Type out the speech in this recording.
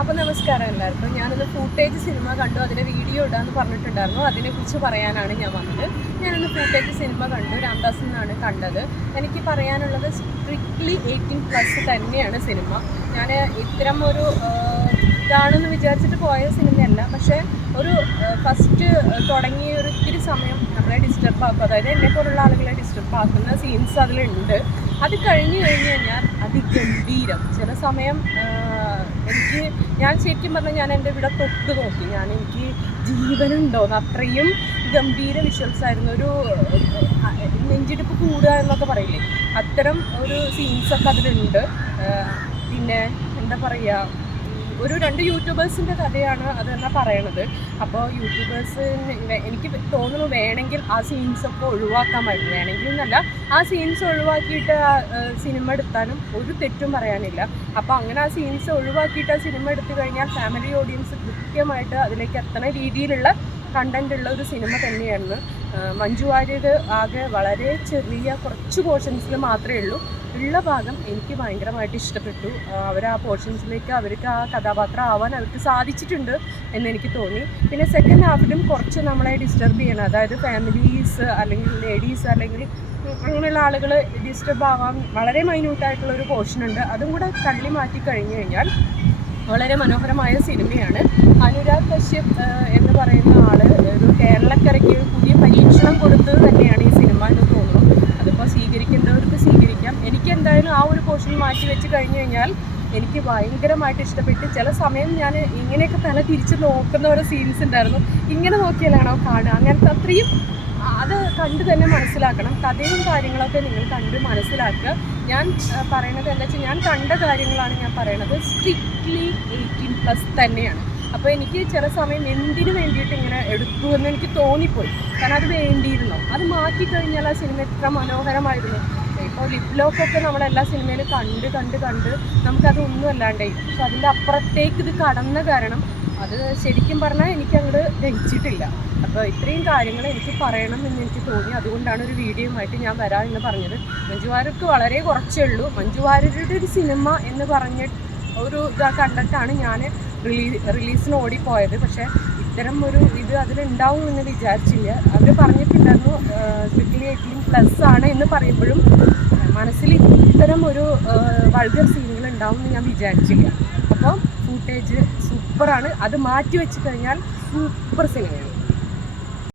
അപ്പോൾ നമസ്കാരം എല്ലാവർക്കും. ഞാനൊന്ന് ഫൂട്ടേജ് സിനിമ കണ്ടു. അതിന്റെ വീഡിയോ ഇടാന്ന് പറഞ്ഞിട്ടുണ്ടായിരുന്നു. അതിനെക്കുറിച്ച് പറയാനാണ് ഞാൻ വന്നത്. ഞാനൊന്ന് ഫൂട്ടേജ് സിനിമ കണ്ടു. രാംദാസിൽ നിന്നാണ് കണ്ടത്. എനിക്ക് പറയാനുള്ളത് സ്ട്രിക്ട്ലി എയ്റ്റീൻ പ്ലസ് തന്നെയാണ് സിനിമ ഞാൻ ഇത്തരം ഒരു ഇതാണെന്ന് വിചാരിച്ചിട്ട് പോയ സിനിമയല്ല പക്ഷേ ഒരു ഫസ്റ്റ് തുടങ്ങിയ ഒരു ഇത്തിരി സമയം നമ്മളെ ഡിസ്റ്റർബ് ആക്കും. അതായത് എന്നെ പോലുള്ള ആളുകളെ ഡിസ്റ്റർബ് ആക്കുന്ന സീൻസ് അതിലുണ്ട്. അത് കഴിഞ്ഞ് കഴിഞ്ഞ് കഴിഞ്ഞാൽ അതിഗംഭീരം. ചില സമയം എനിക്ക് ഞാൻ ശരിക്കും പറഞ്ഞാൽ ഞാൻ എന്റെ ഇവിടെ തൊട്ട് നോക്കി. ഞാൻ എനിക്ക് ജീവനുണ്ടോന്ന് അത്രയും ഗംഭീര വിഷ്വൽസ് ആയിരുന്നു ഒരു നെഞ്ചിടിപ്പ് കൂടുക എന്നൊക്കെ പറയില്ലേ? അത്തരം ഒരു സീൻസൊക്കെ അതിലുണ്ട്. പിന്നെ എന്താ പറയുക ഒരു രണ്ട് യൂട്യൂബേഴ്സിന്റെ കഥയാണ് അതെന്നാ തന്നെ പറയണത്. അപ്പോൾ യൂട്യൂബേഴ്സ് എനിക്ക് തോന്നുന്നു വേണമെങ്കിൽ ആ സീൻസൊക്കെ ഒഴിവാക്കാമായിരുന്നു വേണമെങ്കിൽ എന്നല്ല ആ സീൻസ് ഒഴിവാക്കിയിട്ട് സിനിമ എടുത്താലും ഒരു തെറ്റും പറയാനില്ല. അപ്പോൾ അങ്ങനെ ആ സീൻസ് ഒഴിവാക്കിയിട്ട് ആ സിനിമ എടുത്തു കഴിഞ്ഞാൽ ഫാമിലി ഓഡിയൻസ് കൃത്യമായിട്ട് അതിലേക്ക് എത്തണ രീതിയിലുള്ള കണ്ടന്റ് ഉള്ള ഒരു സിനിമ തന്നെയാണ് മഞ്ജു വാര്യർ ആകെ വളരെ ചെറിയ കുറച്ച് പോർഷൻസിൽ മാത്രമേ ഉള്ളൂ. ഉള്ള ഭാഗം എനിക്ക് ഭയങ്കരമായിട്ട് ഇഷ്ടപ്പെട്ടു. അവർ ആ പോർഷൻസിലേക്ക് അവർക്ക് ആ കഥാപാത്രം ആവാൻ അവർക്ക് സാധിച്ചിട്ടുണ്ട് എന്ന് എനിക്ക് തോന്നി. പിന്നെ സെക്കൻഡ് ഹാഫിലും കുറച്ച് നമ്മളെ ഡിസ്റ്റർബ് ചെയ്യണം. അതായത് ഫാമിലീസ് അല്ലെങ്കിൽ ലേഡീസ് അല്ലെങ്കിൽ അങ്ങനെയുള്ള ആളുകൾ ഡിസ്റ്റർബ് ആവാൻ വളരെ മൈന്യൂട്ടായിട്ടുള്ള ഒരു പോർഷൻ ഉണ്ട്. അതും കൂടെ തള്ളി മാറ്റി കഴിഞ്ഞു കഴിഞ്ഞാൽ വളരെ മനോഹരമായ സിനിമയാണ്. അനുരാഗ് കശ്യപ് എന്ന് പറയുന്ന ആൾ ഒരു കേരളക്കരയ്ക്ക് പുതിയ പരീക്ഷണം കൊടുത്തത് തന്നെയാണ് ഈ സിനിമ എന്ന് തോന്നുന്നു. അതിപ്പോൾ സ്വീകരിക്കേണ്ടവർക്ക് സ്വീകരിക്കാം. എനിക്ക് എന്തായാലും ആ ഒരു പോർഷൻ മാറ്റി വെച്ച് കഴിഞ്ഞു കഴിഞ്ഞാൽ എനിക്ക് ഭയങ്കരമായിട്ട് ഇഷ്ടപ്പെട്ട് ചില സമയം ഞാൻ ഇങ്ങനെയൊക്കെ തല തിരിച്ച് നോക്കുന്ന ഓരോ സീൻസ് ഉണ്ടായിരുന്നു. ഇങ്ങനെ നോക്കിയാലാണോ കാണുക? അങ്ങനത്തെ അത്രയും അത് കണ്ടു തന്നെ മനസ്സിലാക്കണം. കഥയും കാര്യങ്ങളൊക്കെ നിങ്ങൾ കണ്ട് മനസ്സിലാക്കുക. ഞാൻ പറയണത് എന്താ വെച്ചാൽ ഞാൻ കണ്ട കാര്യങ്ങളാണ് ഞാൻ പറയണത്. സ്ട്രിക്ട്ലി എയ്റ്റീൻ പ്ലസ് തന്നെയാണ്. അപ്പോൾ എനിക്ക് ചില സമയം എന്തിനു വേണ്ടിയിട്ട് ഇങ്ങനെ എടുത്തു എന്ന് എനിക്ക് തോന്നിപ്പോയി. കാരണം അത് വേണ്ടിയിരുന്നോ? അത് മാറ്റി കഴിഞ്ഞാൽ ആ സിനിമ എത്ര മനോഹരമായിരുന്നു. ഇപ്പോൾ ലിപ് ലോക്കൊക്കെ നമ്മളെല്ലാ സിനിമയിലും കണ്ട് കണ്ട് കണ്ട് നമുക്കത് ഒന്നും അല്ലാണ്ടായി പക്ഷെ അതിന്റെ അപ്പുറത്തേക്ക് ഇത് കടന്ന കാരണം അത് ശരിക്കും പറഞ്ഞാൽ എനിക്ക് അങ്ങോട്ട് ദഹിച്ചിട്ടില്ല അപ്പോൾ ഇത്രയും കാര്യങ്ങൾ എനിക്ക് പറയണം എന്ന് എനിക്ക് തോന്നി. അതുകൊണ്ടാണ് ഒരു വീഡിയോയുമായിട്ട് ഞാൻ വരാം എന്ന് പറഞ്ഞത്. മഞ്ജുവാരർക്ക് വളരെ കുറച്ചേ ഉള്ളൂ. മഞ്ജുവാരരുടെ ഒരു സിനിമ എന്ന് പറഞ്ഞ ഒരു ഇതാ കണ്ടിട്ടാണ് ഞാൻ റിലീ റിലീസിന് ഓടിപ്പോയത്. പക്ഷേ ഇത്തരം ഒരു ഇത് അതിലുണ്ടാവും എന്ന് വിചാരിച്ചില്ല. അവർ പറഞ്ഞിട്ടുണ്ടായിരുന്നു ട്രിപ്പിൾ എയ്റ്റീൻ പ്ലസ് ആണ് എന്ന് പറയുമ്പോഴും മനസ്സിൽ ഇത്തരം ഒരു വൾഗർ സീനുകൾ ഉണ്ടാവും എന്ന് ഞാൻ വിചാരിച്ചില്ല. അപ്പോൾ ഫൂട്ടേജ് സൂപ്പറാണ്. അത് മാറ്റി വെച്ച് കഴിഞ്ഞാൽ സൂപ്പർ സിനിമയാണ്.